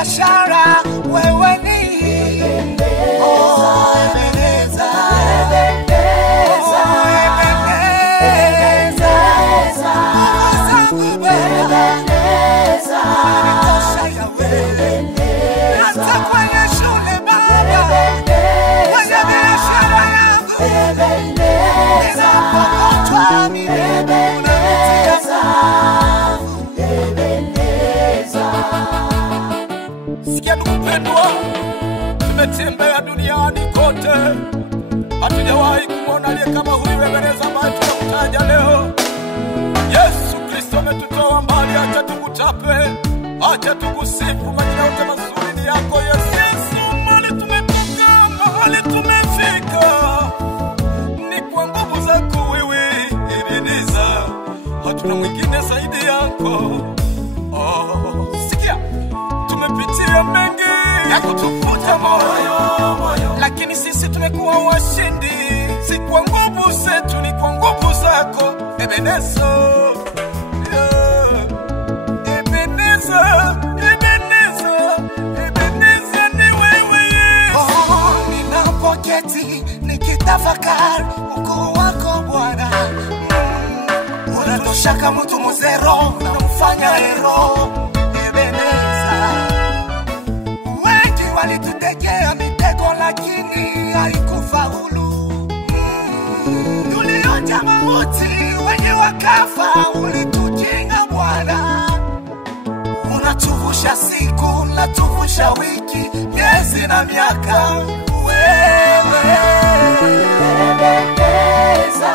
biashara, wewe ni Ebeneza, Ebeneza, Ebeneza, Ebeneza, Ebeneza, hata kwenye shule baba, kwenye biashara yangu, ninapokotwa Ebeneza, Ebeneza. Sikia ndugu mpendwa, tumetembea duniani kote, hatujawahi kumwona aliye kama huyu Ebeneza ambaye tunamtaja leo. Yesu Kristo ametutoa mbali, acha tukutape, acha tukusifu, majina yote mazuri ni yako Yesu. Mahali tumetoka, mahali tumefika, ni kwa nguvu zako wewe Ebeneza, hatuna mwingine zaidi yako. Sikia, tumepitia mengi ya kutufuta moyo, lakini sisi tumekuwa washindi, si kwa nguvu zetu, ni kwa nguvu zako Ebeneza. Ebeneza, Ebeneza, Ebeneza ni wewe. Ninapoketi nikitafakari ukuu wako Bwana, unatoshaka mtu mzero, unamfanya hero Ebeneza. Wengi walitutegea mitego lakini haikufaulu. Tulionja mauti, wenye wakafa, ulitujenga Bwana. Unatuvusha siku, unatuvusha wiki, miezi na miaka, wewe Ebeneza.